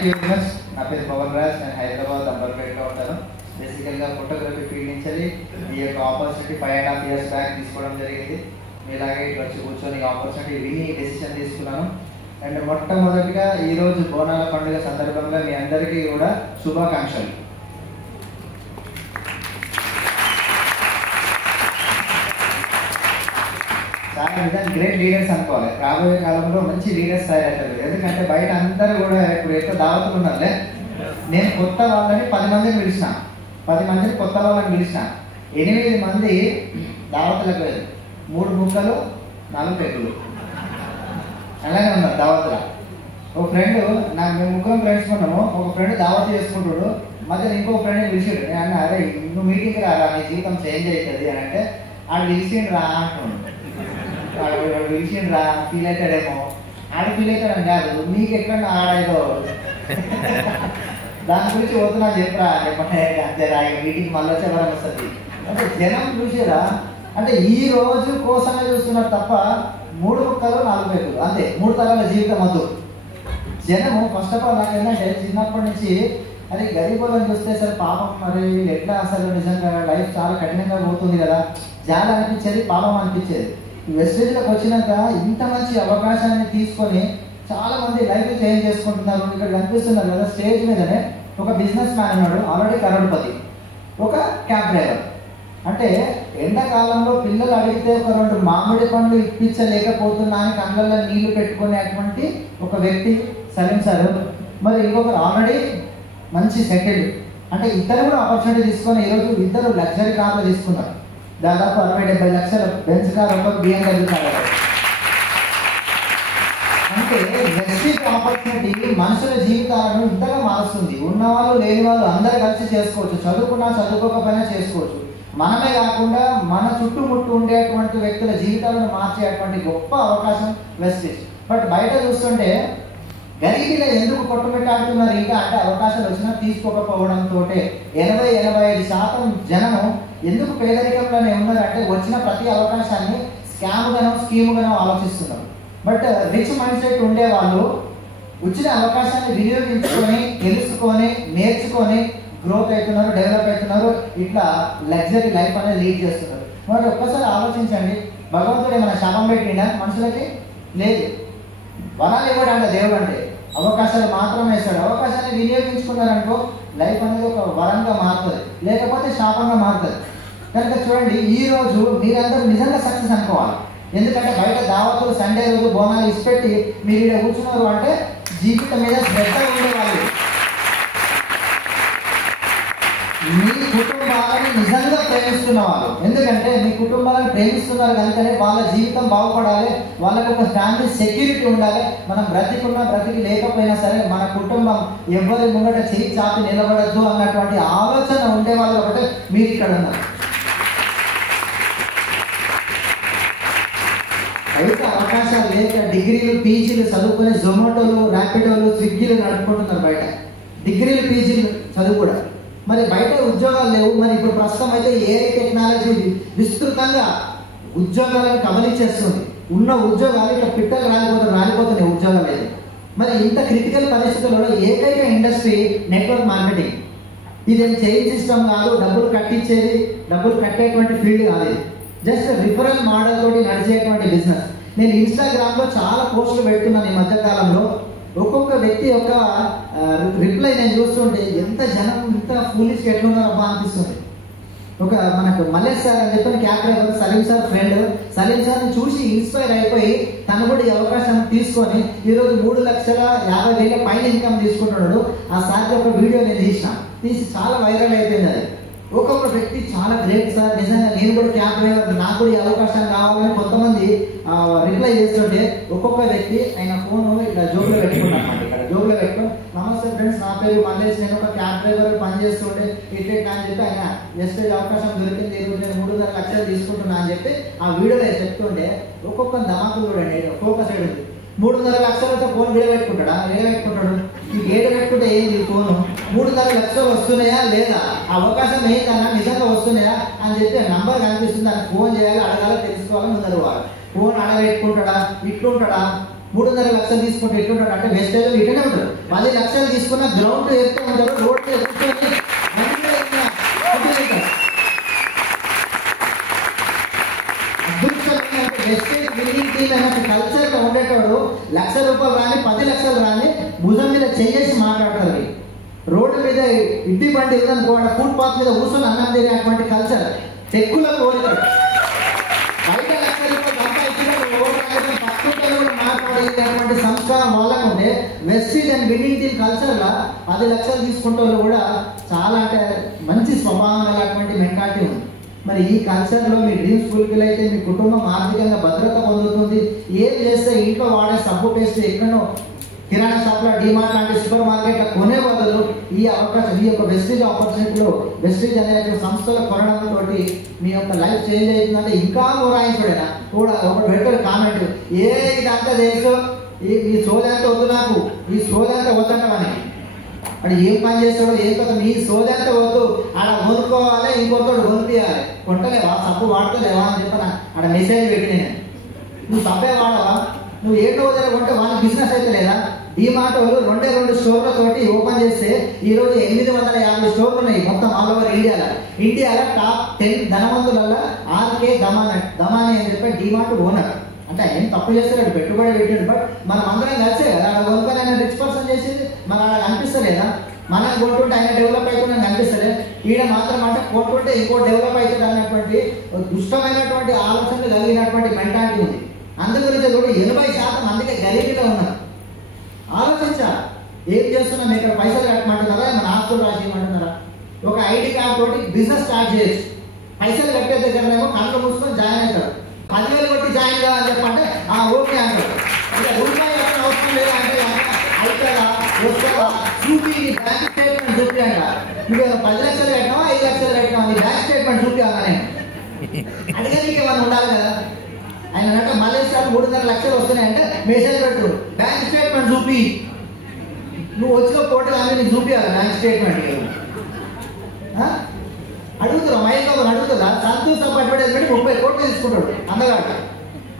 Thank you very much. నా పేరు పవన్ రాజ్. నేను హైదరాబాద్ అంబర్పేటలో ఉంటాను. బేసికల్గా ఫోటోగ్రఫీ ఫీల్డ్ నుంచి ఈ యొక్క ఆపర్చునిటీ 5.5 years బ్యాక్ తీసుకోవడం జరిగింది. మీలాగే ఇట్లా వచ్చి కూర్చొని ఆపర్చునిటీ విని డెసిషన్ తీసుకున్నాను. అండ్ మొట్టమొదటిగా ఈరోజు బోనాల పండుగ సందర్భంగా మీ అందరికీ కూడా శుభాకాంక్షలు. చాలా నిజంగా గ్రేట్ లీడర్స్ అనుకోవాలి. రాబోయే కాలంలో మంచి లీడర్స్ తయారవుతారు. ఎందుకంటే బయట అందరూ కూడా ఇప్పుడు ఎక్కువ దావతులు ఉన్నారులే. నేను కొత్త వాళ్ళని 10 మందిని పిలిచిన, 10 మందిని కొత్త వాళ్ళని పిలిచిన. 8 మంది దావతులకు లేదు. 3 ముక్కలు 4 పెగ్గులు అలానే ఉన్నారు దావతుల. ఒక ఫ్రెండ్ నాకు, మేము 3 ఫ్రెండ్స్ ఉన్నాము. ఒక ఫ్రెండ్ దావత్ చేసుకుంటాడు, మధ్యలో ఇంకో ఫ్రెండ్ పిలిచాడు. నేను అన్న, అరే నువ్వు మీటింగ్కి రారా, నీ జీవితం చేంజ్ అవుతుంది అని అంటే, ఆడు పిలిచిండు రా అంటున్నాడు. వాడు పిలిచిండు రా, ఫీల్ అవుతాడేమో. ఆడు ఫీల్ అవుతాడని కాదు, నీకు ఎక్కడ ఆడేదో దాని గురించి పోతున్నా చెప్పరా చెప్పండి. అంతేరా, మీటింగ్ మళ్ళీ వచ్చే వరం వస్తుంది అంటే జనం చూసారా. అంటే ఈ రోజు కోసమే చూస్తున్నారు తప్ప 3 ముక్కలు 4 పెగ్గులు అంతే. 3 తరాల జీవితం వద్దు. జనము ఫస్ట్ ఆఫ్ ఆల్ నాకు ఏంటంటే చిన్నప్పటి నుంచి అది గరీబులను చూస్తే సరే పాపం, మరి ఎట్లా అసలు నిజంగా లైఫ్ చాలా కఠినంగా పోతుంది కదా, జాలి అనిపించేది, పాపం అనిపించేది. ఈ వెస్టేజ్లోకి వచ్చినాక ఇంత మంచి అవకాశాన్ని తీసుకొని చాలా మంది లైఫ్ చేంజ్ చేసుకుంటున్నారు. ఇక్కడ కనిపిస్తున్నారు కదా స్టేజ్ మీదనే ఒక బిజినెస్ మ్యాన్ ఉన్నాడు, ఆల్రెడీ కరోడ్పతి, ఒక క్యాబ్ డ్రైవర్. అంటే ఎండాకాలంలో పిల్లలు అడిగితే ఒక 2 మామిడి పండ్లు ఇప్పించలేకపోతున్నా అని కళ్ళల్లో నీళ్లు పెట్టుకునేటువంటి ఒక వ్యక్తి సలీం సార్. మరి ఇంకొకరు ఆల్రెడీ మంచి సెటిల్డ్. అంటే ఇద్దరు కూడా ఆపర్చునిటీ తీసుకొని ఈరోజు ఇద్దరు లగ్జరీ కార్లు తీసుకున్నారు. దాదాపు 60-70 లక్షల బెంజ్ కార్, ఒక BMW కార్. అంటే నెక్స్ట్ ఆపర్చునిటీ మనుషుల జీవితాలను ఇంతగా మారుస్తుంది. ఉన్నవాళ్ళు లేని వాళ్ళు అందరూ కలిసి చేసుకోవచ్చు. చదువుకున్నా చదువుకోకపోయినా చేసుకోవచ్చు. మనమే కాకుండా మన చుట్టుముట్టు ఉండేటువంటి వ్యక్తుల జీవితాలను మార్చేటువంటి గొప్ప అవకాశం వెస్టేజ్. బట్ బయట చూస్తుంటే గరీబీలో ఎందుకు కొట్టుమిట్టాడుతున్నారు ఇంకా అంటే, అవకాశాలు వచ్చినా తీసుకోకపోవడంతో 80-85% జనము ఎందుకు పేదరికంలోనే ఉన్నారు అంటే, వచ్చిన ప్రతి అవకాశాన్ని స్కీముగానో ఆలోచిస్తున్నారు. బట్ రిచ్ మైండ్ సెట్ ఉండే వాళ్ళు వచ్చిన అవకాశాన్ని వినియోగించుకొని, తెలుసుకొని, నేర్చుకొని గ్రోత్ అవుతున్నారు, డెవలప్ అవుతున్నారు. ఇట్లా లగ్జరీ లైఫ్ అనేది లీడ్ చేస్తున్నారు. మరి ఒక్కసారి ఆలోచించండి, భగవంతుడు ఏమైనా శాపం పెట్టిండా మనుషులకి? లేదు. వరాలు ఇవ్వడంట దేవుడు, అంటే అవకాశాలు మాత్రమే ఇస్తాడు. అవకాశాన్ని వినియోగించుకున్నారనుకో లైఫ్ అనేది ఒక వరంగా మారుతుంది, లేకపోతే శాపంగా మారుతుంది. కనుక చూడండి, ఈ రోజు మీరందరూ నిజంగా సక్సెస్ అనుకోవాలి. ఎందుకంటే బయట దావతులు సండే రోజు బోనాలు ఇచ్చిపెట్టి మీరు ఇక్కడ కూర్చున్నారు అంటే జీవితం మీద శ్రద్ధ ఉండేవాళ్ళు. మీ కుటుంబాలను నిజంగా ప్రేమిస్తున్న వాళ్ళు, ఎందుకంటే మీ కుటుంబాలను ప్రేమిస్తున్నారు కనుకనే వాళ్ళ జీవితం బాగుపడాలి, వాళ్ళకి ఒక ఫ్యామిలీ సెక్యూరిటీ ఉండాలి. మనం బ్రతికున్నా బ్రతికి లేకపోయినా సరే మన కుటుంబం ఎవరి ముంగట చేయి చాపి నిలబడద్దు అన్నటువంటి ఆలోచన ఉండేవాళ్ళు ఒకటే మీరు ఇక్కడ ఉన్నారు. అయితే అవకాశాలు లేక డిగ్రీలు పీజీలు చదువుకునే జొమాటోలు, ర్యాపిడోలు, స్విగ్గీలు నడుపుకుంటున్నారు బయట. డిగ్రీలు పీజీలు చదువు కూడా. మరి బయట ఉద్యోగాలు లేవు. మరి ఇప్పుడు ప్రస్తుతం అయితే ఏఐ టెక్నాలజీ విస్తృతంగా ఉద్యోగాలను కబలించేస్తుంది. ఉన్న ఉద్యోగాలు ఇట్లా పిట్టలు రాలిపోతున్నాయి ఉద్యోగాలు లేదు. మరి ఇంత క్రిటికల్ పరిస్థితుల్లో ఏకైక ఇండస్ట్రీ నెట్వర్క్ మార్కెటింగ్. ఇదేం చైన్ సిస్టమ్ కాదు, డబ్బులు కట్టించేది, డబ్బులు కట్టేటువంటి ఫీల్డ్ కాదు. జస్ట్ రిఫరల్ మోడల్ తోటి నడిచేటువంటి బిజినెస్. నేను ఇన్స్టాగ్రామ్లో చాలా పోస్టులు పెడుతున్నాను ఈ మధ్యకాలంలో. ఒక్కొక్క వ్యక్తి యొక్క రిప్లై నేను చూస్తుంటే ఎంత జనం ఇంత ఫూలిష్ ఎట్లున్నారో అబ్బా అనిపిస్తుంది. ఒక మనకు మల్లేష్ సార్ అని చెప్పిన cab driver, Salim sir friend. Salim సార్ని చూసి ఇన్స్పైర్ అయిపోయి తను కూడా ఈ అవకాశం తీసుకొని ఈరోజు 3,50,000 పైన ఇన్కమ్ తీసుకుంటున్నాడు. ఆ సార్కి ఒక వీడియో నేను తీసి చాలా వైరల్ అయిపోయింది. అది ఒక్కొక్క వ్యక్తి చాలా గ్రేట్ సార్, నిజంగా నేను కూడా క్యాబ్ డ్రైవర్, నాకు కూడా ఈ అవకాశం కావాలని కొంతమంది రిప్లై చేస్తుంటే ఒక్కొక్క వ్యక్తి ఆయన ఫోన్ ఇట్లా జోబులో పెట్టుకున్నాను. ఇక్కడ జోబులో పెట్టుకుని, నమస్తే ఫ్రెండ్స్, నా పేరు మల్లేష్, నేను ఒక క్యాబ్ డ్రైవర్ పనిచేస్తుండే ఇట్లా అని చెప్పి ఆయన వెస్టేజ్ అవకాశం దొరికింది, ఈరోజు నేను 3,5 లక్షలు తీసుకుంటున్నా అని చెప్పి ఆ వీడియోలో చెప్తుంటే ఒక్కొక్క ధమాకులు చూడండి. ఫోకస్ అయ్యి 3,5 లక్షలతో ఫోన్ విడబెట్టుకుంటాడా? విడబెట్టుకుంటాడు. ఈ గేడు పెట్టుకుంటే ఏంది ఫోను? 3,5 లక్షలు వస్తున్నాయా లేదా, ఆ అవకాశం ఏంటన్నా నిజంగా వస్తున్నాయా అని చెప్పి నంబర్ కనిపిస్తుంది, దానికి ఫోన్ చేయాలి, అడగాలి, తెలుసుకోవాలి. ముందరు వాళ్ళు ఫోన్ అడగబెట్టుకుంటాడా, ఇట్లుంటాడా? 3.5 లక్షలు తీసుకుంటే ఎట్లుంటాడు అంటే వెస్టేజ్ ఇటనే ఉంటారు. 10 లక్షలు తీసుకున్న గ్రౌండ్ ఎత్తే ఉంటారు, రోడ్ వెస్టేజ్ బిల్డింగ్ టీమ్ అనే కల్చర్ లో ఉండేటోడు ₹1,00,000 రాని 10 లక్షలు రాని భుజం మీద చేసి మాట్లాడతారు. రోడ్డు మీద ఇంటి బండి ఉందనుకోవడం ఫుట్ పాత్ మీద కూర్చొని అన్నం తినేటువంటి కల్చర్ టెక్కులో కోరుతాడు. బయట ₹1,00,000 మాట్లాడేటువంటి సంస్కారం వాళ్ళకు ఉంటే wastage and building team culture లా 10 లక్షలు తీసుకుంటే కూడా చాలా అంటే మంచి స్వభావం అనేటువంటి మెంటాలిటీ ఉంది. మరి ఈ కల్చర్లో మీ డ్రీమ్స్ ఫుల్ఫిల్ అయితే మీ కుటుంబం ఆర్థికంగా భద్రత పొందుతుంది. ఏం చేస్తే ఇంట్లో వాడే సబ్బు పేస్ట్ ఎక్కడో కిరాణా షాప్లో డిమార్ట్ లాంటి సూపర్ మార్కెట్లో కొనే బదులు ఈ అవకాశం ఈ యొక్క వెస్టేజ్ ఆపర్చునిటీలో వెస్టేజ్ అనే సంస్థలు కొనడంతో మీ యొక్క లైఫ్ చేంజ్ అవుతుందంటే ఇంకా మొరాయించుడైనా కూడా ఒక పెట్టాడు కామెంట్, ఇదంతా తెలుసు ఈ సోదంతా వద్దు, నాకు ఈ సోదంతా వద్దంటామని. అడు ఏం పని చేస్తాడో ఏం కదా నీ సోదంతా వద్దు, ఆడ కొనుక్కోవాలి, ఇంకొకటి కొనిపించాలి, కొంటలేవా సబ్బు వాడతలేవా అని చెప్పిన ఆడ మెసేజ్ పెట్టి నేను నువ్వు సబ్బే వాడవా, నువ్వు ఏటో దగ్గర కొంటే వాళ్ళ బిజినెస్ అయితే లేదా. డిమార్ట్ వాళ్ళు 2 స్టోర్లతోటి ఓపెన్ చేస్తే ఈరోజు 850 స్టోర్లు ఉన్నాయి మొత్తం ఆల్ ఓవర్ ఇండియాలో టాప్ 10 ధనవంతులలో ఆర్కే దమాని అని చెప్పి డిమార్ట్ ఓనర్. అంటే ఏం తప్పు చేస్తాడు, పెట్టుబడి పెట్టాడు, బట్ మనం అందరం కలిసే కదా అలా కొనుక్కొని ఆయన రిచ్ పర్సన్ చేసేది. మన అలా అనిపిస్తలేదా, మనం కొట్టుకుంటే ఆయన డెవలప్ అవుతుంది నాకు అనిపిస్తలే. ఈడ మాత్రం అంటే కొట్టుకుంటే ఇంకో డెవలప్ అవుతుంది అన్నటువంటి దుష్టమైనటువంటి ఆలోచనలు కలిగినటువంటి మెంటాలిటీ ఉంది. అందు గురించి కూడా 80% అందుకే గరీబీలో ఉన్నారు. ఆలోచించా ఏం చేస్తున్నాం, ఇక్కడ పైసలు కట్టమంటున్నారా, మన ఆస్తులు రాసేయమంటున్నారా. ఒక ఐడి కార్డు తోటి బిజినెస్ స్టార్ట్ చేయొచ్చు. పైసలు కట్టే దగ్గరనేమో కళ్ళు మూసుకొని జాయిన్ అవుతారు. 10,000 కొట్టి జాయిన్ కావాలని చెప్పంటే ఓకే అంటారు. అంటే రూపాయి ఎక్కడ అవసరం లేదా అంటే అవుతారా వస్తారా చూపి బ్యాంక్ స్టేట్మెంట్ చూపి అంటారు. నువ్వు 10 లక్షలు కట్టినావా 5 లక్షలు కట్టినావా నీ బ్యాంక్ స్టేట్మెంట్ చూపించాలా నేను అడిగేందుకు ఏమన్నా ఉండాలి కదా. ఆయన అంటే మలేషియాలో 3.5 లక్షలు వస్తున్నాయంటే మెసేజ్ పెట్టు బ్యాంక్ స్టేట్మెంట్ చూపి, నువ్వు వచ్చిన కోట్లు కానీ నీకు చూపించాలి బ్యాంక్ స్టేట్మెంట్. అడుగుతురా మైక్ అడుగుతుందా సంతూర్ సబ్బు అడ్వర్టైజ్మెంట్ 30 కోట్లు తీసుకుంటాడు అందగాడు.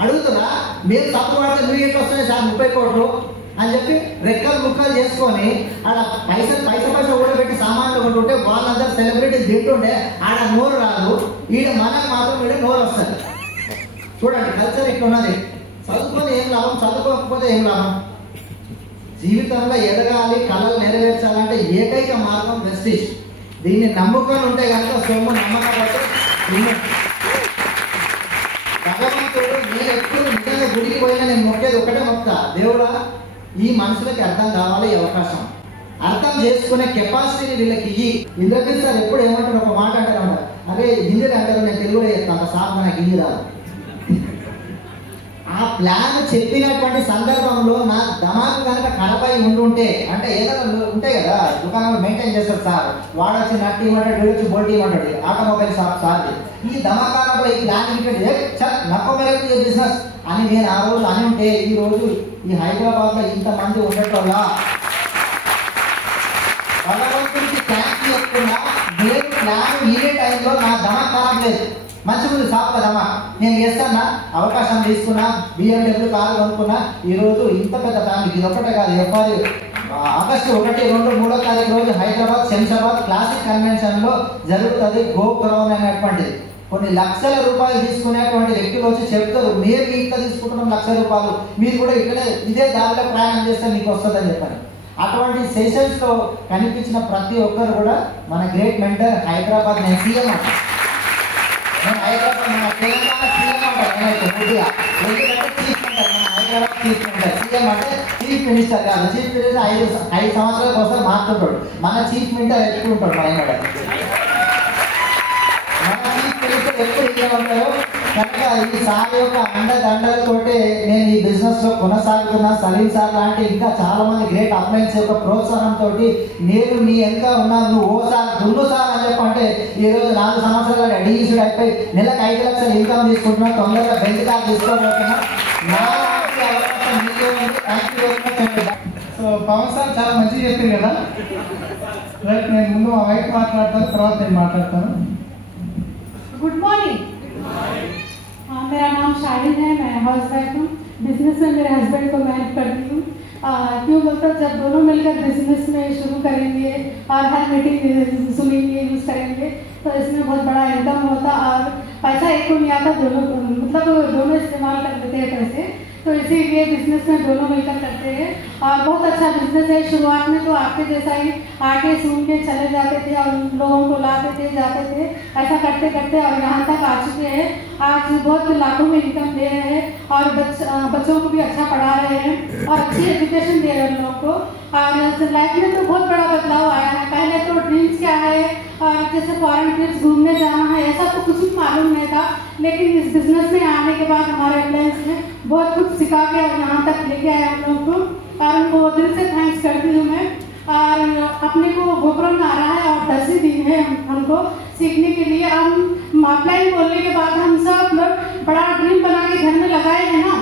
అడుగుతుందా మీరు తప్పు వాడితే మీరు ఎట్లా వస్తున్నాయి సార్ 30 కోట్లు అని చెప్పి రెక్కలు ముక్కలు చేసుకొని ఆడ పైసలు కూడా పెట్టి సామాన్లు కొంటుంటే వాళ్ళందరూ సెలబ్రిటీస్ తింటుండే ఆడ నోరు రాదు, ఈడ మనకు మాత్రం వీడు నోరు వస్తుంది. చూడండి కల్చర్ ఇక్కడ ఉన్నది. చదువుకొని ఏం లాభం, చదువుకోకపోతే ఏం లాభం. జీవితంలో ఎదగాలి, కళలు నెరవేర్చాలంటే ఏకైక మార్గం వెస్టీజ్. దీన్ని నమ్ముకొని ఉంటే కనుక సొమ్ము నమ్మకపోతే భగవంతుడు నేను ఎప్పుడు నిజంగా గుడికి పోయినా నేను మొక్కేది ఒకటే మొక్తా, దేవుడా ఈ మనుషులకి అర్థం కావాలి, ఈ అవకాశం అర్థం చేసుకునే కెపాసిటీని వీళ్ళకి ఇయ్యి. ఇంద్రజిత్ సార్ ఎప్పుడు ఏమంటారు ఒక మాట అంటారు, అరే హిందీ అంటారు, నేను తెలుగులో చెప్తాను అంత సార్ నాకు హిందీ రాదు. ఆ ప్లాన్ చెప్పినటువంటి సందర్భంలో నా దమాకు కనుక కడపై ఉండుంటే అంటే ఏదైనా ఉంటాయి కదా దుకాణంలో మెయింటైన్ చేస్తారు సార్, వాడొచ్చి నట్టి ఇవ్వమంటాడు, వీడొచ్చి బోల్టీ ఇవ్వమంటాడు, ఆటోమొబైల్ షాప్ సార్, ఈ దమాకాలంలో ఈ ప్లాన్ నమ్మకమైన బిజినెస్ అని నేను ఆ రోజు అని ఉంటే ఈ రోజు ఈ హైదరాబాద్ లో ఇంతమంది ఉండేటోళ్ళ భగవంతుడికి థ్యాంక్స్ చెప్తున్నా. నేను ప్లాన్ ఇదే టైంలో నా దమా ఖరాబ్ లేదు, మంచి ముందు షాప్ కదమ్మా నేను చేస్తానా, అవకాశం తీసుకున్నా, BMW కారు కొనుక్కున్నా. ఈరోజు ఇంత పెద్ద ఫ్యామిలీ ఇది ఒకటే కాదు, ఎవ్వరి ఆగస్టు 1, 2, 3వ తారీఖు రోజు హైదరాబాద్ శంషాబాద్ క్లాసిక్ కన్వెన్షన్ లో జరుగుతుంది గోగ్రౌండ్ అనేటువంటిది. కొన్ని లక్షల రూపాయలు తీసుకునేటువంటి వ్యక్తులు వచ్చి చెప్తారు, మేము ఇంత తీసుకుంటున్నాం ₹1,00,000, మీరు కూడా ఇక్కడే ఇదే దారిలో ప్రయాణం చేస్తే మీకు వస్తుందని చెప్పాను. అటువంటి సెషన్స్ లో కనిపించిన ప్రతి ఒక్కరు కూడా మన గ్రేట్ మెంటర్. హైదరాబాద్ నేను సీఎం అంట, నేను హైదరాబాద్ మన తెలంగాణ సీఎం అంటారు, కొద్దిగా ఎందుకంటే చీఫ్ అంటారు, మన హైదరాబాద్ చీఫ్ అంటారు. సీఎం అంటే చీఫ్ మినిస్టర్ కాదు, చీఫ్ మినిస్టర్ 5 సంవత్సరాల కోసం మారుతుంటాడు, మన చీఫ్ మినిస్టర్ ఎప్పుడు ఉంటాడు, మన చీఫ్ మినిస్టర్ ఎప్పుడు ఇవ్వమంటారు. కనుక ఈ సార్ యొక్క అండదండలతోటే నేను ఈ బిజినెస్ లో కొనసాగుతున్నా. సలీం సార్ లాంటి ఇంకా చాలా మంది గ్రేట్ అప్లయన్స్ యొక్క ప్రోత్సాహంతో నేను నీ ఎంత ఉన్నాను, నువ్వు ఓ సార్ దున్ను సార్ అని చెప్పంటే ఈ రోజు 4 సంవత్సరాలు అడిగిసుడు అయిపోయి నెలకు 5 లక్షలు ఇన్కమ్ తీసుకుంటున్నా, తొందరగా బెంచ్ కార్ తీసుకోబోతున్నా. సో పవన్ సార్ చాలా మంచిగా చెప్పింది కదా. రైట్, నేను ముందు మా వైఫ్ మాట్లాడతాను, తర్వాత నేను మాట్లాడతాను. Good morning. मेरा नाम शाहिद है, मैं हाउस वाइफ हूँ। बिजनेस में मेरे हस्बैंड को मैं हेल्प करती हूँ। क्यों बोलते जब दोनों मिलकर बिजनेस में शुरू करेंगे और हर मीटिंग सुनेंगे, यूज़ करेंगे, तो इसमें बहुत बड़ा इनकम होता और पैसा एक को नहीं आता, दोनों मतलब दोनों इस्तेमाल कर लेते हैं पैसे। तो इसीलिए बिजनेस में दोनों मिलकर करते हैं और बहुत अच्छा बिजनेस है। शुरुआत में तो आपके जैसा ही आके सुन के चले जाते थे और लोगों को लाते थे जाते थे, ऐसा करते करते और यहाँ तक आ चुके हैं। आज बहुत लाखों में इनकम दे रहे हैं और बच्चों को भी अच्छा पढ़ा रहे हैं और अच्छी एजुकेशन दे रहे हैं लोगों को। और लाइफ में तो बहुत बड़ा बदलाव आया है। पहले तो ड्रीम्स क्या है और जैसे फॉरेन ट्रिप्स घूमने जाना है, ऐसा तो कुछ भी मालूम नहीं था, लेकिन इस बिजनेस में आने के बाद हमारे अप्लायंस ने बहुत कुछ सिखा के और यहाँ तक लेके आए हम लोग को और उनको दिल से थैंक्स करती हूँ मैं। और अपने को गोपुरम आ रहा है और 10 ही दिन है हमको सीखने के लिए। हम अप्लाई बोलने के बाद हम सब लोग बड़ा ड्रीम बना के घर में लगाए हैं ना,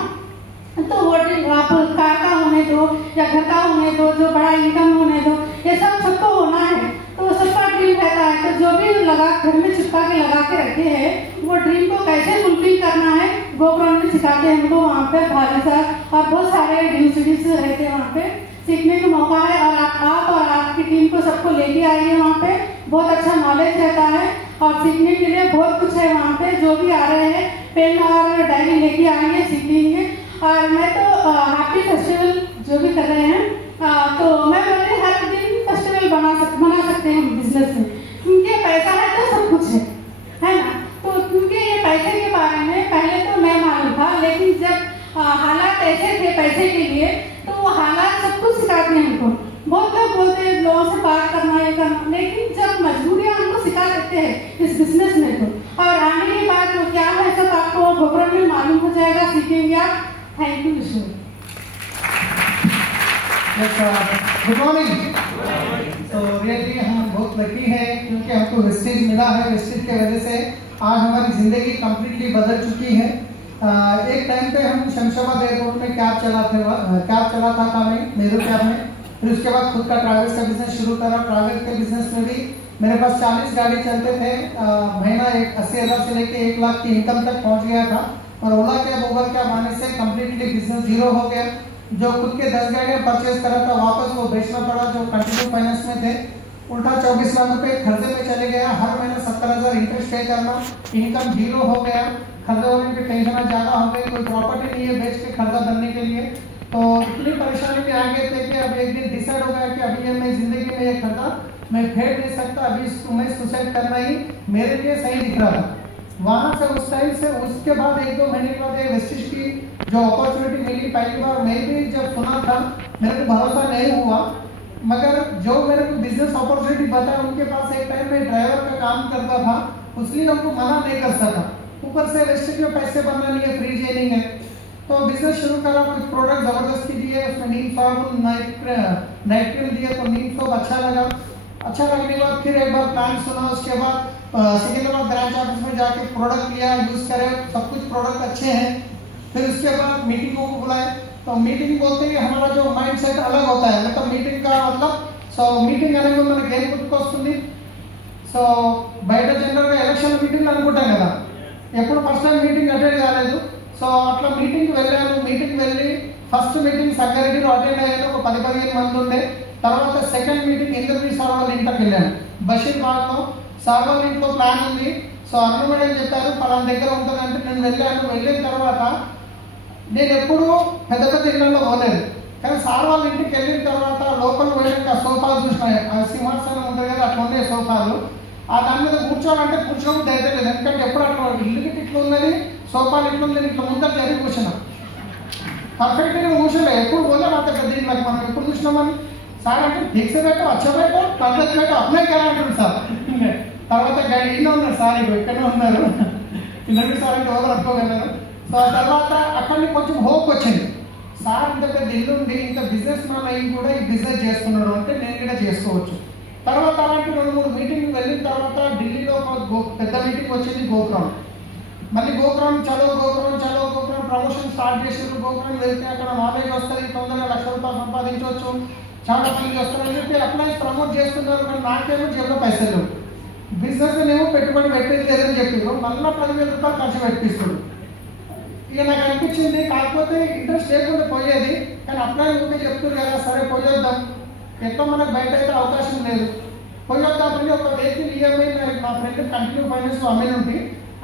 तो वो ड्रीम आप कार का होने दो या घर का होने दो, जो बड़ा इनकम होने दो, ये सब सबको होना है। तो सबका ड्रीम रहता है, तो जो भी लगा घर में चिपका के लगा के रखे हैं वो ड्रीम को कैसे फुलफिल करना है गोपुरम में सिखाते हैं हमको। वहाँ पे भारी साहब और बहुत सारे यूनिवर्सिटीज रहते हैं, वहाँ पे सीखने का मौका है। और आप और आपकी टीम को सबको लेके आइए, वहाँ पे बहुत अच्छा नॉलेज रहता है और सीखने के लिए बहुत कुछ है वहाँ पे। जो भी आ रहे हैं पेन और डायरी लेके आएंगे, सीखेंगे। और मैं तो हैप्पी फेस्टिवल जो भी कर रहे हैं, तो मैं बोलती हर दिन फेस्टिवल बना सकते हैं बिजनेस में, क्योंकि पैसा है तो सब कुछ है ना। तो क्योंकि ये पैसे के बारे में पहले तो नहीं मालूम था, लेकिन जब हालात ऐसे थे पैसे के लिए, तो वो हालात सब कुछ सिखाते हैं हमको। बहुत लोग बोलते हैं लोगों से बात करना ये करना, लेकिन जब मजबूरियाँ हमको सिखा देते हैं इस बिजनेस में, तो और आने के बाद तो क्या है सब आपको गोपुरम में मालूम हो जाएगा, सीखेंगे आप। Thank you Vishnu. Good morning. तो रियली हम बहुत लकी हैं क्योंकि हमको वेस्टेज मिला है। वेस्टेज की वजह से आज हमारी जिंदगी कम्प्लीटली बदल चुकी है। एक टाइम पे हम शमशाबाद एयरपोर्ट में कैब चलाता था मैं, मेरू कैब में। फिर उसके बाद खुद का ट्रैवल्स का बिजनेस शुरू करा। ट्रैवल के बिजनेस में भी मेरे पास 40 गाड़ी चलते थे। महीना 80,000 से लेके 1 लाख की इनकम तक पहुंच गया था। और ओला कैब उबर कैब आने से कम्प्लीटली बिजनेस जीरो हो गया। जो खुद के 10 गाड़ियाँ परचेज करा था वापस वो बेचना पड़ा, जो कंटिन्यू फाइनेंस में थे। उल्टा 24 लाख रुपए खर्चे में चले गया। हर महीने 70,000 इंटरेस्ट पे करना, इनकम जीरो हो गया। खर्चा होने की टेंशन ज्यादा हो गई, कोई प्रॉपर्टी नहीं है बेच के खर्चा करने के लिए। तो इतनी परेशानी में आ गए थे कि अब एक दिन डिसाइड हो गया कि अभी ये मैं जिंदगी में ये खर्चा मैं फेड नहीं सकता, अभी मैं सुसाइड करना ही मेरे लिए सही दिख रहा था। वहां से उस टाइम से उसके बाद 1-2 महीने के बाद वेस्टेज की जो अपॉर्चुनिटी मिली पहली बार, मैं भी जब सुना था मेरे को भरोसा नहीं हुआ। मगर जो मेरे को बिजनेस अपॉर्चुनिटी बताया उनके पास एक टाइम में ड्राइवर का काम करता था, इसलिए हमको मना नहीं कर सका। ऊपर से वेस्टेज में पैसे बनना नहीं है, फ्री जेनिंग है। तो बिजनेस शुरू करा, कुछ प्रोडक्ट जबरदस्ती दिए, उसमें नीम साबुन नाइट क्रीम दिए, तो नीम सोप अच्छा लगा। अच्छा लगने के बाद फिर एक बार प्लान सुना, उसके बाद सिकंदराबाद ब्रांच ऑफिस में जाके प्रोडक्ट लिया, यूज करे, सब कुछ प्रोडक्ट अच्छे हैं। फिर उसके बाद मीटिंगों को बुलाए, तो मीटिंग बोलते हैं हमारा जो माइंड सेट अलग होता है। मतलब मीटिंग का मतलब मीटिंग అనేది మనకి ఏం గుర్తుకొస్తుంది? సో బయట జనరల్ గా ఎలక్షన్ మీటింగ్ అనుకుంటాం కదా, ఎప్పుడు ఫస్ట్ టైం మీటింగ్ అటెండ్ కాలేదు. సో అట్లా మీటింగ్ వెళ్ళాను. మీటింగ్ వెళ్ళి ఫస్ట్ మీటింగ్ సంగారెడ్డిలో అటెండ్ అయ్యాను, ఒక 10-15 మంది ఉండే. తర్వాత సెకండ్ మీటింగ్ ఇంద్రవీ సార్ వాళ్ళ ఇంటికి వెళ్ళాను, బషీర్బాగ్ లో. సార్ వాళ్ళ ఇంట్లో ప్లాన్ ఉంది. సో అరుణ్ మేడం చెప్పారు పలానా దగ్గర ఉంటుందంటే నేను వెళ్ళాను. వెళ్ళిన తర్వాత నేను ఎప్పుడు పెద్ద పెద్ద ఇళ్లలో పోలేదు, కానీ సార్ వాళ్ళ ఇంటికి వెళ్ళిన తర్వాత లోపల పోయాక సోఫాలు చూసినాయి. ఆ సింహాసనం ఉంటుంది కదా, అట్లా ఉండే సోఫాలు. ఆ దాని మీద కూర్చోవాలంటే కూర్చోవడం ధైర్యం లేదు, ఎందుకంటే ఎప్పుడు అట్లా ఇల్లుకి ఇట్లా ఉన్నది, సోఫాలు ఇట్లా ఉంది, ఇట్లా ముందర జరిగి కూర్చున్నా. పర్ఫెక్ట్ గా కూర్చోలే, ఎప్పుడు పోలే అంత పెద్ద ఇళ్ళకి మనం ఎప్పుడు చూసినామని. సార్ అంటే ఫిక్స్ పెట్టు, వచ్చే పెట్టు, పద్ధతి పెట్టు, అప్లై కాలంటారు సార్. తర్వాత ఇన్న ఉన్నారు సార్, ఇక్కడనే ఉన్నారు. ఇన్నవి సార్ అంటే ఎవరు అనుకోగలరు. సో ఆ తర్వాత అక్కడికి కొంచెం హోప్ వచ్చింది. సార్ ఇంత పెద్ద ఇల్లు ఉండి ఇంత బిజినెస్ మ్యాన్ అయ్యి కూడా ఈ బిజినెస్ చేస్తున్నాడు అంటే నేను కూడా చేసుకోవచ్చు. తర్వాత అలాంటి 2-3 మీటింగ్ వెళ్ళిన తర్వాత ఢిల్లీలో ఒక పెద్ద మీటింగ్ వచ్చింది, గోపురం. మళ్ళీ గోపురం చలో గోపురం ప్రమోషన్ స్టార్ట్ చేసారు. గోపురం వెళ్తే అక్కడ నాలెడ్జ్ వస్తుంది, తొందరగా ₹1,00,000 సంపాదించవచ్చు, చాలా మంది వస్తారని చెప్పి అప్లైన్స్ ప్రమోట్ చేస్తున్నారు. కానీ నాకేమో జేబులో పైసలు, బిజినెస్ ఏమో పెట్టుబడి పెట్టేది లేదని చెప్పారు. మళ్ళీ ₹10,000 ఖర్చు పెట్టిస్తున్నారు. ఇక నాకు అనిపించింది, కాకపోతే ఇంట్రెస్ట్ లేకుండా పోయేది, కానీ అప్లై ఉంటే చెప్తున్నారు కదా, సరే పోయేద్దాం, ఎట్లా మనకు బయట అయితే అవకాశం లేదు, పోయేద్దామని ఒక వెహికల్ ఈఎంఐ మా ఫ్రెండ్ కంటిన్యూ ఫైనాన్స్ అమ్మాయి ఉంది,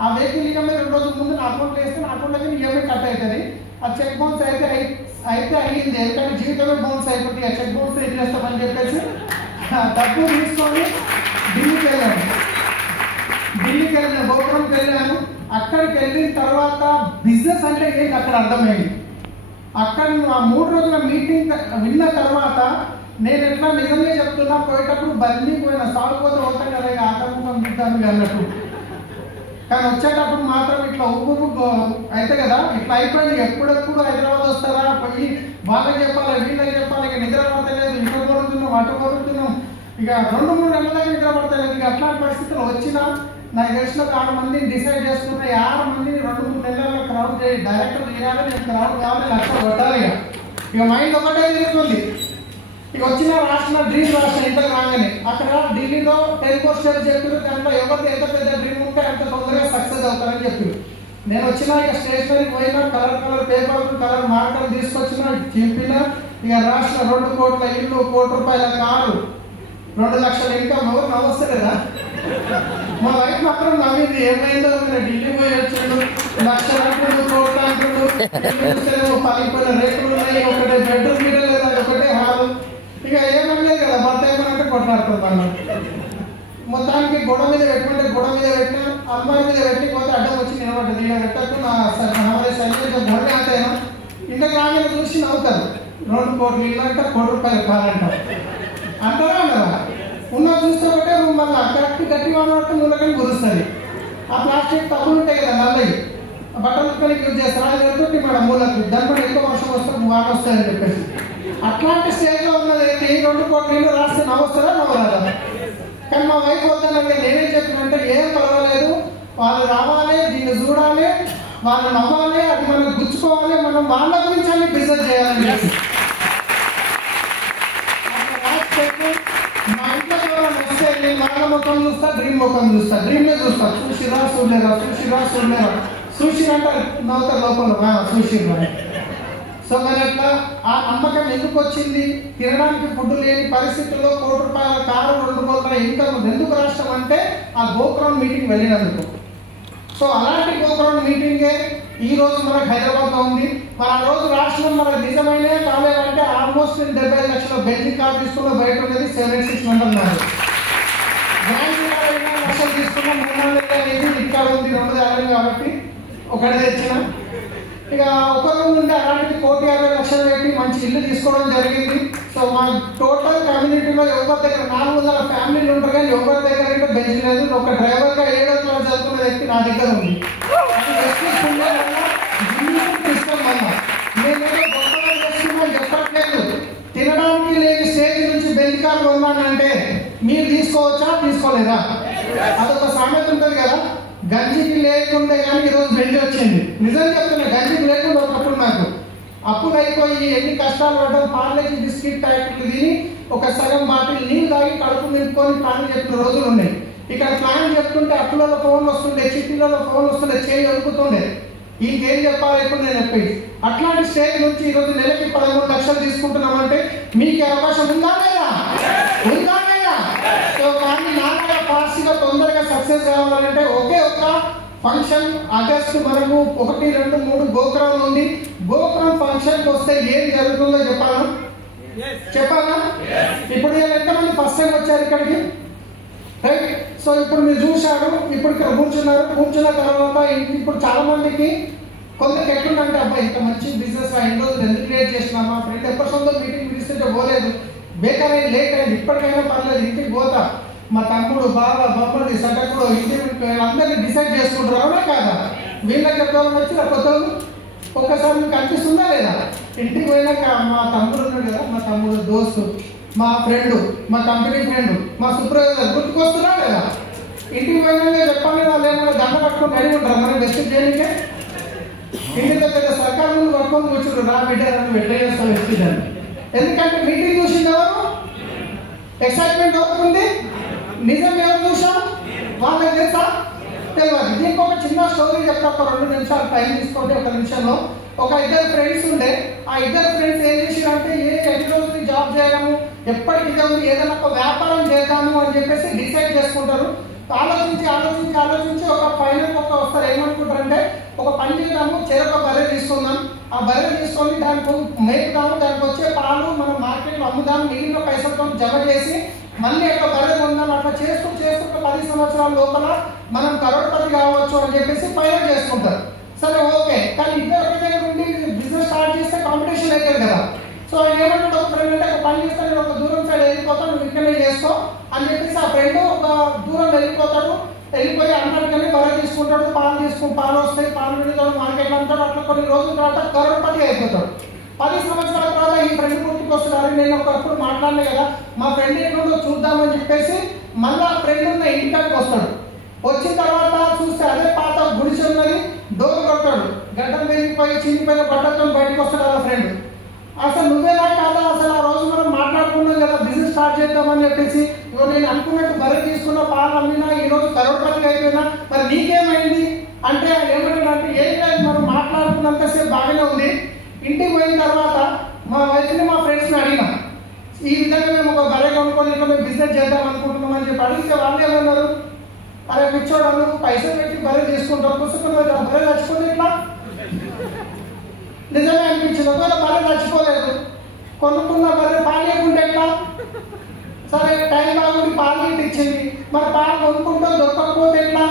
ఆ వెహికల్ ఈఎంఐ 2 రోజుల ముందు నా అకౌంట్లో వేస్తే నా అకౌంట్లో ఈఎంఐ కట్ అవుతుంది. ఆ చెక్ బౌన్స్ అయితే అయ్యింది, ఎందుకంటే జీవితంలో బౌన్స్ అయిపోతుంది, ఆ చెక్ బౌన్స్ ఏం చేస్తామని చెప్పేసి డబ్బు తీసుకొని ఢిల్లీకి వెళ్ళాను, గోపురంకి వెళ్ళాను. అక్కడికి వెళ్ళిన తర్వాత బిజినెస్ అంటే ఏంటి అక్కడ అర్థమైంది. అక్కడ ఆ 3 రోజుల మీటింగ్ విన్న తర్వాత నేను ఎట్లా నిజంగా చెప్తున్నా, పోయేటప్పుడు బల్లి పోయిన సాగుపోతే పోతాం కదా, ఆటంకం తింటాను అన్నట్టు, కానీ వచ్చేటప్పుడు మాత్రం ఇట్లా ఉప్పు అయితే కదా, ఇట్లా అయిపోయింది. ఎప్పుడెప్పుడు హైదరాబాద్ వస్తారా, పోయి వాళ్ళకి చెప్పాలి, వీళ్ళకి చెప్పాలి, ఇక నిద్ర పడతలేదు, ఇక్కడ కొడుతున్నాం, అటు కొడుతున్నాం, ఇక 2-3 నెలల దాకా నిద్ర పడతలేదు. ఇక అట్లాంటి పరిస్థితులు వచ్చినా నాకు తెలిసిన 6 మందిని డిసైడ్ చేసుకున్న, 6 మందిని 2-3 నెలల్లో క్రౌడ్ చేయి, డైరెక్టర్ తీయాలి, నేను క్రౌడ్ కావాలి, లక్షలు కొట్టాలి. ఇక మైండ్ ఒకటే తిరుగుతుంది. ఇక వచ్చిన రాసిన డ్రీమ్ రాసిన ఇంటర్ రాగానే అక్కడ ఢిల్లీలో 10 పోస్టర్స్ చెప్పారు, దాంట్లో ఎవరికి ఎంత పెద్ద డ్రీమ్ ఉంటే అంత తొందరగా సక్సెస్ అవుతారని చెప్పారు. నేను వచ్చిన ఇక స్టేషనరీకి పోయినా, కలర్ పేపర్లు, కలర్ మార్కర్లు తీసుకొచ్చిన, చింపిన, ఇక రాసిన 2 కోట్ల ఇల్లు, 1 కోటి రూపాయల కారు, 2 లక్షల ఇన్కమ్. ఎవరు నవ్వలేదా? మా వైఫ్ మాత్రం నవ్వింది, ఏమైందో ఢిల్లీ పోయి వచ్చాడు, 1 లక్ష అంటుడు, 1 కోట్ల అంటుడు, పలిపోయిన రేకులు ఉన్నాయి, ఒకటే బెడ్రూమ్ మీద లేదా, ఒకటే హాలు, ఇక ఏమనలేదు కదా, భర్త ఏమనంటే కొట్లాడుతున్నాను. మొత్తానికి గొడవ మీద పెట్టుకుంటే గొడవ మీద పెట్టిన, అమ్మాయి మీద పెట్టిపోతే అడ్డం వచ్చి నిలబడ్డది. ఇలా పెట్టకు నా శరీరం గొడవ అంతేనా, ఇంతకు రాగానే చూసి నవ్వుతారు. 2 కోట్లు ఇల్లు అంట, 1 కోటి రూపాయలు కావాలంట అంటారా అన్నారా? ఉన్న చూస్తే ఒకటే రూమ్ వల్ల కరెక్ట్ గట్టి వాడినట్టు మూలకని కురుస్తుంది. ఆ ప్లాస్టిక్ తప్పులు ఉంటాయి కదా, నల్లవి బట్టలు కలిగి యూజ్ చేస్తారు, అది పెడుతుంటే మన మూలకి దానిపై ఎక్కువ వర్షం వస్తే వాన వస్తాయని చెప్పేసి అట్లాంటి స్టేజ్లో ఉన్నది. 2 కోట్ల ఇల్లు రాస్తే నవ్వుస్తారా, నవ్వరాదా? కానీ మా వైఫ్ వద్దానంటే నేనేం చెప్పినంటే, ఏం పర్వాలేదు, వాళ్ళు రావాలి, దీన్ని చూడాలి, వాళ్ళు నవ్వాలి, అది మనం గుచ్చుకోవాలి, మనం వాళ్ళ గురించి అన్ని బిజినెస్ చేయాలని చెప్పి మా ఇంట్లో వస్తే నేను వాళ్ళ ముఖం చూస్తా, డ్రీమ్ ముఖం చూస్తా, డ్రీమ్నే చూస్తా, చూసిరా చూడలేరా, చూసిరా చూడలేరా, చూసిరంట నవ్వుతారు లోపల, చూసిరా. సో మరి అట్లా ఆ నమ్మకం ఎందుకు వచ్చింది? తినడానికి ఫుడ్ లేని పరిస్థితుల్లో 1 కోటి రూపాయల కారు, 2 కోట్ల ఇన్కమ్ ఎందుకు రాష్ట్రం అంటే ఆ గోపురం మీటింగ్ వెళ్ళినందుకు. సో అలాంటి గోపురం మీటింగే ఈ రోజు మనకు హైదరాబాద్లో ఉంది. మన ఆ రోజు రాష్ట్రం మనకు నిజమైన కాలేదంటే ఆల్మోస్ట్ 75 లక్షల బెంజింగ్ కార్ తీసుకున్న బయట ఉన్నది 76 మెంబర్ ఉన్నారు. బ్యాంక్ 20 లక్షలు తీసుకున్న 3 నెలలు ఇక్కడ ఉంది, 2 దారులు కాబట్టి ఒకటి తెచ్చిన. ఇక ఒకరు నుండి అలాంటిది 1,50,00,000 పెట్టి మంచి ఇల్లు తీసుకోవడం జరిగింది. సో మా టోటల్ కమ్యూనిటీలో ఎవరి దగ్గర 400 ఫ్యామిలీలు ఉంటారు, కానీ ఎవరి దగ్గర అయితే బెంచ్ లేదు. ఒక డ్రైవర్గా 7వ క్లాస్ చదువుకున్న వ్యక్తి నా దగ్గర ఉంది. నేనేదో గొప్పగా చేస్తున్నా చెప్పట్లేదు. తినడానికి లేని స్టేజ్ నుంచి బెంచ్ కార్ కొన్నానంటే మీరు తీసుకోవచ్చా, తీసుకోలేదా? అదొక సామెత ఉంటుంది కదా, గంజికి లేకుంటే కానీ ఈరోజు బెంచ్ వచ్చింది. నిజం చెప్తున్నా, గంజికి లేకుండా ఒకప్పుడు నాకు అప్పులు అయిపోయి ఎన్ని కష్టాలు పడ్డాం. పార్లేజీ బిస్కెట్ ప్యాకెట్లు తిని ఒక సగం బాటిల్ నీళ్ళు తాగి కడుపు నింపుకొని ప్లాన్ చెప్పిన రోజులు ఉన్నాయి. ఇక్కడ ప్లాన్ చెప్తుంటే అప్పులలో ఫోన్లు వస్తుండే, చిట్టీలలో ఫోన్లు వస్తుండే, చేయి వణుకుతుండే. ఇంకేం చెప్పాలి ఇప్పుడు నేను చెప్పేది. అట్లాంటి స్టేజ్ నుంచి ఈరోజు నెలకి 13 లక్షలు తీసుకుంటున్నామంటే మీకు అవకాశం ఉందా లేదా? ఉందా లేదా? సో కానీ నాలుగు ఫాస్ట్గా తొందరగా సక్సెస్ కావాలంటే ఒకే ఒక్క ఫంక్షన్ ఆగస్టు మనకు 1, 2, 3 గోపురం ఉంది. గోపురం ఫంక్షన్కి వస్తే ఏం జరుగుతుందో చెప్పాలా? ఇప్పుడు ఎంతమంది ఫస్ట్ టైం వచ్చారు ఇక్కడికి? రైట్. సో ఇప్పుడు మీరు చూశారు, ఇప్పుడు ఇక్కడ కూర్చున్నారు. కూర్చున్న తర్వాత ఇప్పుడు చాలా మందికి కొందరికి ఎట్లుందంటే, అబ్బాయి ఇంత మంచి బిజినెస్ ఇన్ని రోజులు ఎందుకు క్రియేట్ చేసినామా, ఫ్రెండ్ ఎప్పటి సొంత మీటింగ్ పిలిస్తుంటే పోలేదు, బేకర్ అయింది, లేట్ అయింది, ఇప్పటికైనా పర్లేదు ఇంటికి పోతా, మా తమ్ముడు, బావ, బొమ్మడి, సటకుడు, ఇంటి అందరినీ డిసైడ్ చేసుకుంటారు. అవునా కాదా? వీళ్ళకి చెప్తామని వచ్చి కొత్త ఒక్కసారి మీకు అనిపిస్తుందా లేదా? ఇంటికి పోయినాక మా తమ్ముడు ఉన్నాడు కదా, మా తమ్ముడు దోస్తు, మా ఫ్రెండ్, మా కంపెనీ ఫ్రెండ్, మా సూపర్వైజర్ గుర్తుకొస్తున్నా లేదా? ఇంటికి పోయినాక చెప్పండి, వాళ్ళు ఏమైనా దండ పట్టుకొని రెడీ ఉంటారు మనం బెస్ట్ చేయడానికే. ఇంటి దగ్గర సర్కారు ముందు పట్టుకొని కూర్చుంటారు, రా బిడ్డ నన్ను వెంట చేస్తాం వెస్టిదని. ఎందుకంటే మీటింగ్ చూసింది ఎవరు? ఎక్సైట్మెంట్ ఎవరికి ఉంది? నిజం ఎవరు చూసాం? వాళ్ళకి తెలుసా? తెలియదు. దీనికి ఒక చిన్న స్టోరీ చెప్తా, ఒక 2 నిమిషాలు టైం తీసుకోండి. ఒక నిమిషంలో ఒక 2 ఫ్రెండ్స్ ఉండే. ఆ 2 ఫ్రెండ్స్ ఏం చేసిరంటే ఎన్ని రోజులు జాబ్ చేయడము, ఎప్పటికీ ఏదైనా ఒక వ్యాపారం చేద్దాము అని చెప్పేసి డిసైడ్ చేసుకుంటారు. ఆలోచించి ఆలోచించి ఆలోచించి ఒక ఫైనల్ ఒక వస్తారు. ఏమనుకుంటారంటే ఒక పని చేద్దాము, చెరొక బర్రె తీసుకుందాం, ఆ బర్రె తీసుకొని దానికి మేపుదాము, దానికి వచ్చే పాలు మనం మార్కెట్లో అమ్ముదాం, మిగిలిన పైసలతో జమ చేసి మళ్ళీ ఒక బర్రె కొందాం. అట్లా చేస్తూ చేస్తూ 10 సంవత్సరాల లోపల మనం కరోడ్పతి కావచ్చు అని చెప్పేసి ఫైనల్ చేసుకుంటారు. సరే ఓకే, కానీ ఇద్దరు ఒక దగ్గర నుండి బిజినెస్ స్టార్ట్ చేస్తే కాంపిటీషన్ అవుతుంది కదా. సో ఏమంటాడు ఒక ఫ్రెండ్ అంటే, ఒక పని చేస్తే నేను ఒక దూరం సైడ్ వెళ్ళిపోతాను, నువ్వు ఇక్కడనే చేసుకో అని చెప్పేసి ఆ ఫ్రెండ్ ఒక దూరం వెళ్ళిపోతాడు. వెళ్ళిపోయి అన్నట్టుగానే బర్రె తీసుకుంటాడు, పాలు వస్తాయి, పాలు విడుతాడు, మార్కెట్లో అంటాడు. అట్లా కొన్ని రోజుల తర్వాత కరోడ్పతి అయిపోతాడు. 10 సంవత్సరాల తర్వాత ఈ ఫ్రెండ్ గుర్తుకు వస్తున్నారు. నేను ఒకప్పుడు మాట్లాడలే కదా, మా ఫ్రెండ్ ఎక్కడో చూద్దామని చెప్పేసి మళ్ళీ ఆ ఫ్రెండ్ ఉన్న ఇంటికి వస్తాడు. వచ్చిన తర్వాత చూస్తే అదే పాత గుడిసె ఉన్నది, డోర్ కొట్టాడు, గడ్డం పెరిగిపోయి చిన్నిపోయిన బట్టతో బయటకు వస్తాడు ఆ ఫ్రెండ్. అసలు నువ్వేలా కాదా, అసలు ఆ రోజు మనం మాట్లాడుకున్నాం కదా బిజినెస్ స్టార్ట్ చేద్దామని చెప్పేసి, నేను అనుకున్నట్టు బర్రె తీసుకున్న, పాలు అమ్మినా, ఈ రోజు కరోడ్పతి అయిపోయినా, మరి నీకేమైంది అంటే ఏమంటాడంటే, ఏం లేదు మనం మాట్లాడుకున్నంతసేపు బాగానే ఉంది. ఇంటికి పోయిన తర్వాత మా వైఫ్ని మా ఫ్రెండ్స్ని అడిగినా, ఈ విధంగా మేము ఒక బర్రె కొనుక్కొని ఇట్లా మేము బిజినెస్ చేద్దాం అనుకుంటున్నాం అని చెప్పి అడిగితే వాళ్ళు ఏమన్నారు, అరే పిచ్చోడు, పైసలు పెట్టి బర్రె తీసుకుంటాం, పుస్తకం బర్రె చచ్చిపోతే ఇట్లా నిజమే అనిపించింది. ఒకవేళ బర్రె చచ్చిపోలేదు, కొనుక్కున్న బర్రె పాలు లేకుంటే ఎట్లా? సరే టైం బాగుండి పాలు ఇచ్చింది, మరి పాలు కొనుక్కుంటూ దొరకకపోతే ఎట్లా?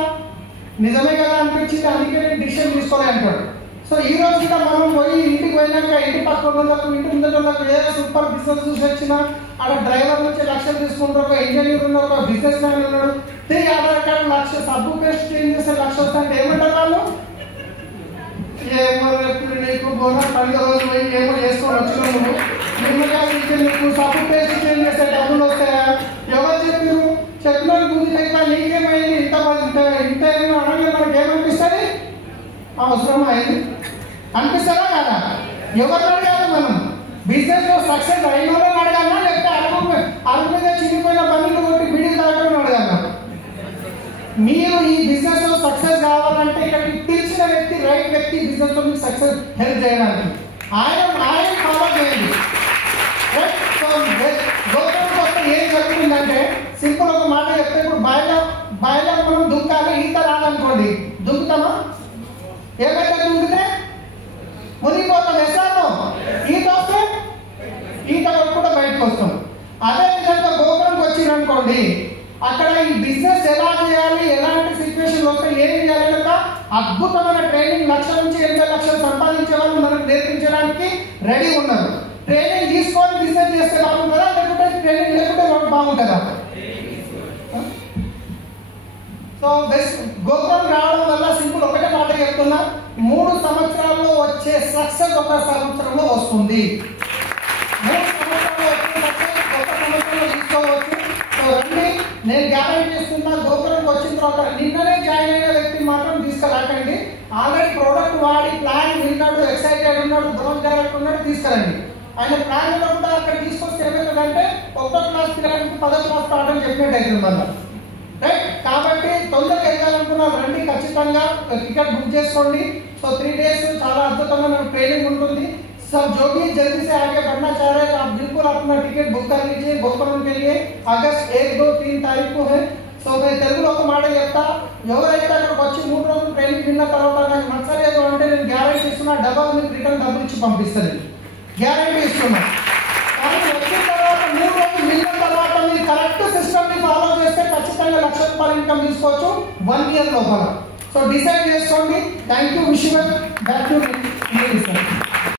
నిజమే కదా అనిపించింది. అందుకే నేను డిసిషన్ తీసుకోలే అంటాడు. సో ఈ రోజు కూడా మనం పోయి ఇంటికి పోయినాక ఇంటి పక్కన వాళ్ళకు, ఇంటి ముందరకు ఏదో సూపర్ బిజినెస్ చూసి వచ్చినా, అక్కడ డ్రైవర్ నుంచి లక్షలు తీసుకుంటారు, ఒక ఇంజనీర్ ఉన్న, ఒక బిజినెస్ మ్యాన్ ఉన్నాడు, ఆధార్ కార్డు లక్ష, సబ్బు పేస్ట్ చేంజ్ చేస్తే లక్ష వస్తాయంటే ఏమంటారు వాళ్ళు? ఏమో నీకు బోనస్ 10 రోజులు పోయి ఏమో చేసుకొని వచ్చినావు, నువ్వు నీకు సబ్బు పేస్ట్ చేంజ్ చేస్తే డబ్బులు వస్తాయా? ఎవరు చెప్పారు? చెప్పిన ముందు లేక నీకేమైంది, ఇంత ఇంత అనగా మనకి ఏమనిపిస్తుంది? అవసరం అయింది అనిపిస్తారా కదా? ఎవరిని అడగాలి మనం? బిజినెస్ లో సక్సెస్ అయిన వాళ్ళని అడగాలన్నా, లేకపోతే అరుగు మీద చిరిగిపోయిన బండ్లు కొట్టి బిడి తాగడం అడగాల? మీరు ఈ బిజినెస్ లో సక్సెస్ కావాలంటే ఇక్కడికి పిలిచిన వ్యక్తి రైట్ వ్యక్తి బిజినెస్ లో మీకు సక్సెస్ హెల్ప్ చేయడానికి. ఆయన ఫాలో చేయండి. గవర్నమెంట్ వస్తే ఏం జరుగుతుందంటే, సింపుల్ ఒక మాట చెప్తే, ఇప్పుడు బాయిలో మనం దుంకాలి, ఈత రాదనుకోండి, దుంకుతామా? ఏమైతే దుంకితే మునిగిపోతాం. ఎసాను ఈత వస్తే ఈత కూడా బయటకు వస్తాం. అదే విధంగా గోపురంకి వచ్చిరనుకోండి, అక్కడ ఈ బిజినెస్ ఎలా చేయాలి, ఎలాంటి సిచ్యువేషన్ వస్తే ఏం చేయాలి, ఒక అద్భుతమైన ట్రైనింగ్ 1,00,000 నుంచి 80 లక్షలు సంపాదించే వాళ్ళు మనకు నేర్పించడానికి రెడీ ఉన్నారు. ట్రైనింగ్ తీసుకొని బిజినెస్ చేస్తే బాగుంటుందా, లేకుంటే ట్రైనింగ్ లేకుంటే బాగుంటుందా? సో గోపురం రావడం వల్ల సింపుల్ ఒకటే మాట చెప్తున్నా, 3 సంవత్సరాల్లో వచ్చే సక్సెస్ 1 సంవత్సరంలో వస్తుంది. 3 సంవత్సరాల్లో వచ్చే సక్సెస్ 1 సంవత్సరంలో తీసుకోవచ్చు. సో రండి, నేను గ్యారెంటీ ఇస్తున్నా. గోపురంకి వచ్చిన తర్వాత నిన్ననే జాయిన్ అయిన వ్యక్తిని మాత్రం తీసుకురాకండి. ఆల్రెడీ ప్రోడక్ట్ వాడి ప్లాన్ విన్నాడు, ఎక్సైటెడ్ ఉన్నాడు, డ్రోన్ డైరెక్ట్ ఉన్నాడు, తీసుకురండి. ఆయన ప్లాన్ కూడా అక్కడ తీసుకొస్తే ఏమవుతుందంటే 1వ క్లాస్ పిల్లలకి 10వ క్లాస్ పాఠం చెప్పినట్టు అవుతుంది మళ్ళీ, రైట్? కాబట్టి తొందరగా వెళ్ళాలనుకున్నారు రండి, ఖచ్చితంగా టికెట్ బుక్ చేసుకోండి. సో 3 days చాలా అద్భుతమైన ట్రైనింగ్ ఉంటుంది. सब जो भी जल्दी से आगे बढ़ना चाह रहे हैं आप बिल्कुल अपना टिकट बुक कर लीजिए. गोपुरम के लिए अगस्त 1, 2, 3 तारीख को है. సో నేను తెలుగులో ఒక మాట చెప్తా, ఎవరైతే అక్కడికి వచ్చి 3 రోజులు ట్రైనింగ్ విన్న తర్వాత నాకు నచ్చలేదు అంటే నేను గ్యారెంటీ ఇస్తున్నా, డబ్బా మీకు రిటర్న్ డబ్బులు ఇచ్చి పంపిస్తుంది, గ్యారెంటీ ఇస్తున్నా. కానీ వచ్చిన తర్వాత 3 రోజులు విన్న తర్వాత మీరు కరెక్ట్ సిస్టమ్ ని ఫాలో చేస్తే ఖచ్చితంగా ₹1,00,000 ఇన్కమ్ తీసుకోవచ్చు 1 year లోపల. సో డిసైడ్ చేసుకోండి. Thank you. Wish you back to me.